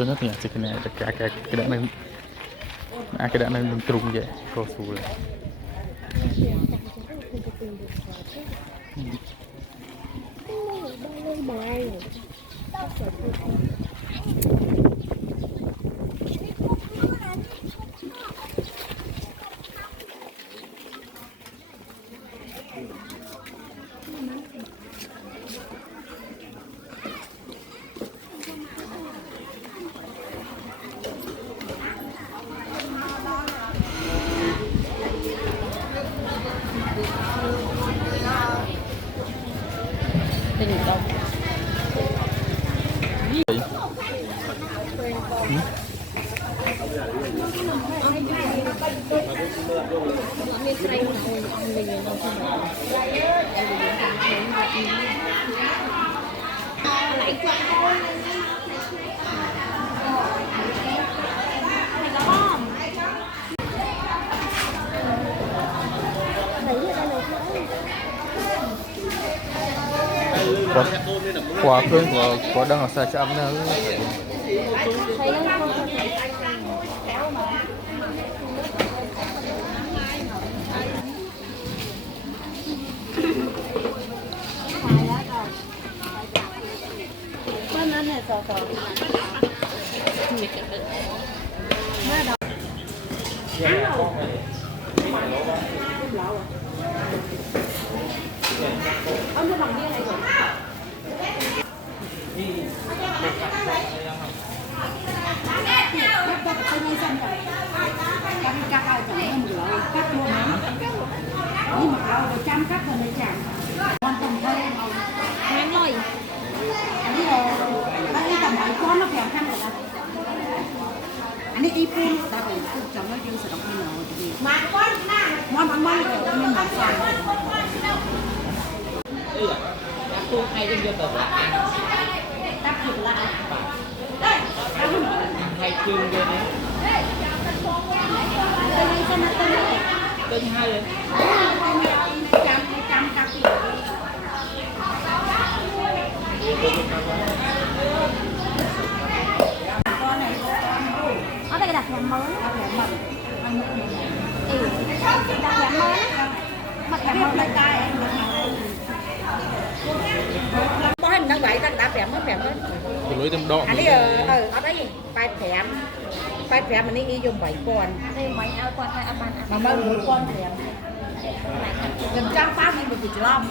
cho nó thì cái này cái đoạn này cái đoạn này mình trùng vậy cô xù này quả cương của đang ở xa chậm nữa anh ấy đi phun đã phải phun cho nó dương sẽ đọc như nào thì mà con rồi nhưng mà sao tôi hay trên vô tờ tắt thì lại hay chương vô đấy tên hai rồi ở đây đặt nhầm mới đặt nhầm mới mặt nhầm mới lên tay bói mình đang vậy ta đã phèm hết lưới tem đỏ anh ấy ở đây bài phèm mình đi dùng 7 con đây mấy ao quan hay ăn mà mới 4 con phèm gần trăm phát đi một chỉ lom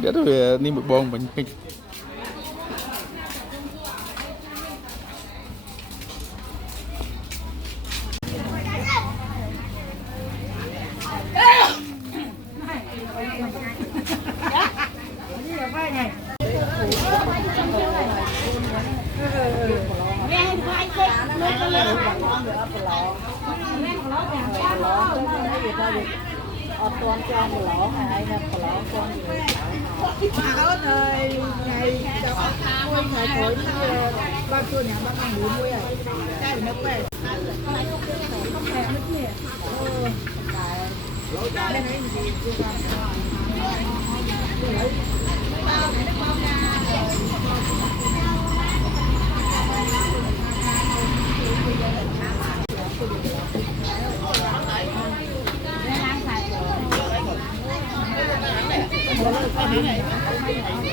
Dia tu ni bawang banyak. toàn cho một lỗ hay là một lỗ cho áo thời ngày cháu ôi ngày tối bao nhiêu nhà bác ăn 40 à cái nó về không thèm nữa nhỉ đây là gì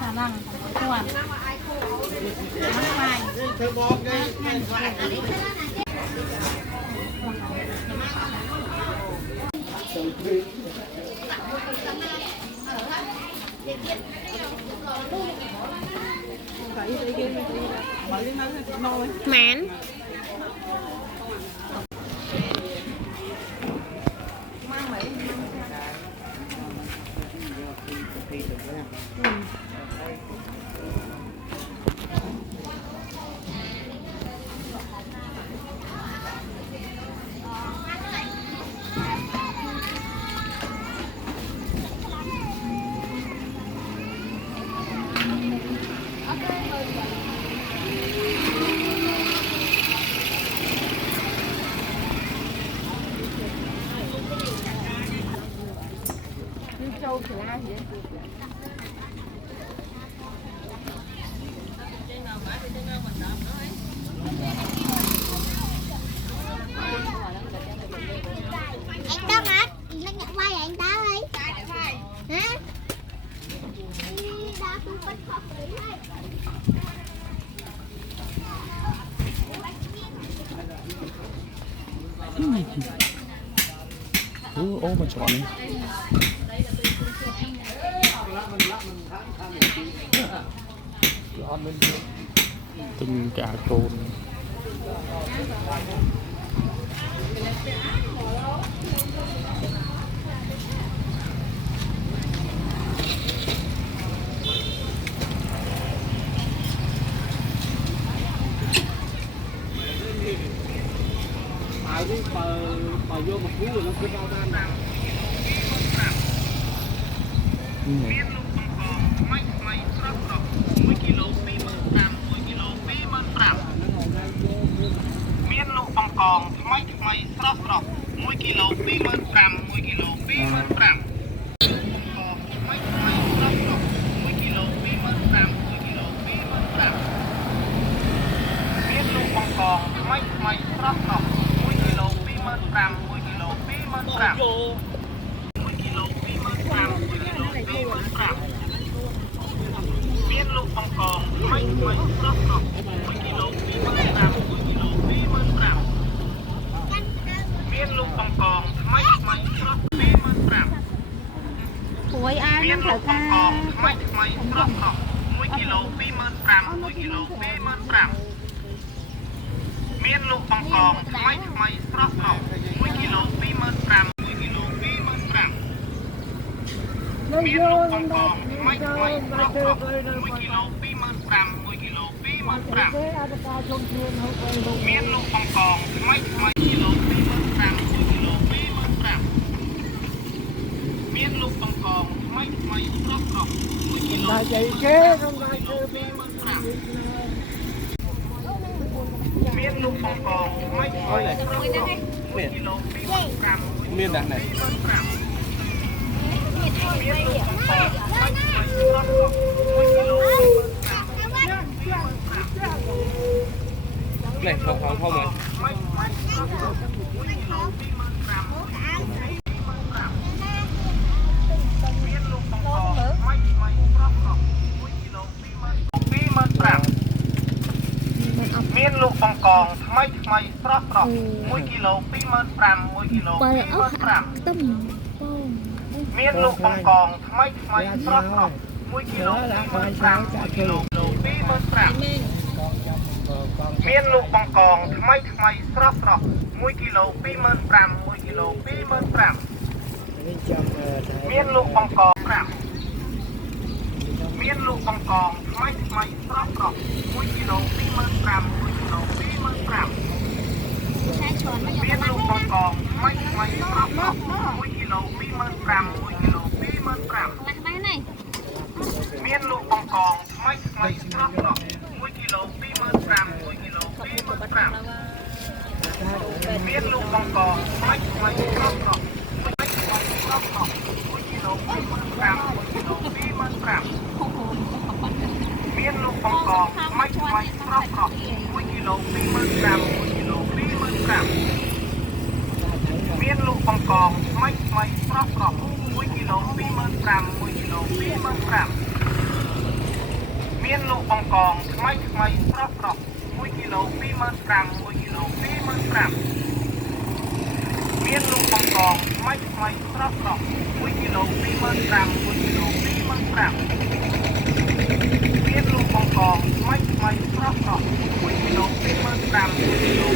khả năng của nó ngoài mán châu Sri Lanka gì anh Đông hả? Anh nhận vai anh ta ơi. Hả? Đi đá tôi bắt học đấy này. Ô mà chọn đi. Từng cả cồn. Bà vô một cú rồi nó cứ đau đan nào. Miên lục bằng còng mấy mấy sắp sắp 1 kg 25 1 kg 25 mấy mấy sắp sắp 1 kg 25 1 kg 25 miên lục bằng còng mấy mấy sắp sắp 1 kg 25 1 kg 25 1 kg 25 1 kg 25 miên lục bằng còng mấy mấy sắp sắp 1 kg 25 1 kg 25 miên lục bằng còng mấy mấy sắp 25 cuối ai miên nó lục phải bằng còng mấy mấy sắp sắp 1 kg 25 1 kg 25 miên lục bằng còng mấy mấy sắp sắp 1 kg 25 1 kg 25 miên lục bằng còng mấy mấy sắp sắp 1 kg 25 1 kg 25 miên lục bằng còng mấy mấy kg 25 1 kg 25 miên lục bằng còng mấy mấy sắp sắp 1 kg Là vậy chứ không phải chứ miên lục bằng còng mấy mấy sắp sắp 1 kg 25 Miên đằng này. miên lục bằng còng mấy mấy sắp sắp 1 kg Này, không rồi. miên lục bằng còng mấy mấy sắp sắp 1 kg 25 1 kg 25 miên lục bằng còng mấy mấy sắp sắp 1 kg 25 1 kg 25 miên lục bằng còng mấy mấy sắp sắp 1 kg 25 1 kg 25 miên lục bằng còng miên lục bằng còng mấy mấy sắp sắp 1 kg 25 1 kg 25 miên lục bằng còng mấy mấy sắp sắp 1 kg 25 1 kg 25 cái này miên lục bằng còng mấy mấy sắp sắp 1 kg 25 1 kg 25 miên lục bằng còng mấy mấy sắp sắp 1 kg 25 1 kg 25 miên lục bằng còng mấy mấy sắp sắp 1 kg 25 1 kg 25 miên lục bằng còng mấy mấy sắp sắp 1 kg 1គីឡូ25,000មានលោកបង្កងថ្មីស្រស់1គីឡូ25,000 1គីឡូ25,000មានលោកបង្កងថ្មីស្រស់1គីឡូ25,000 1គីឡូ25,000មានលោកបង្កងថ្មីស្រស់1គីឡូ25,000 1គីឡូ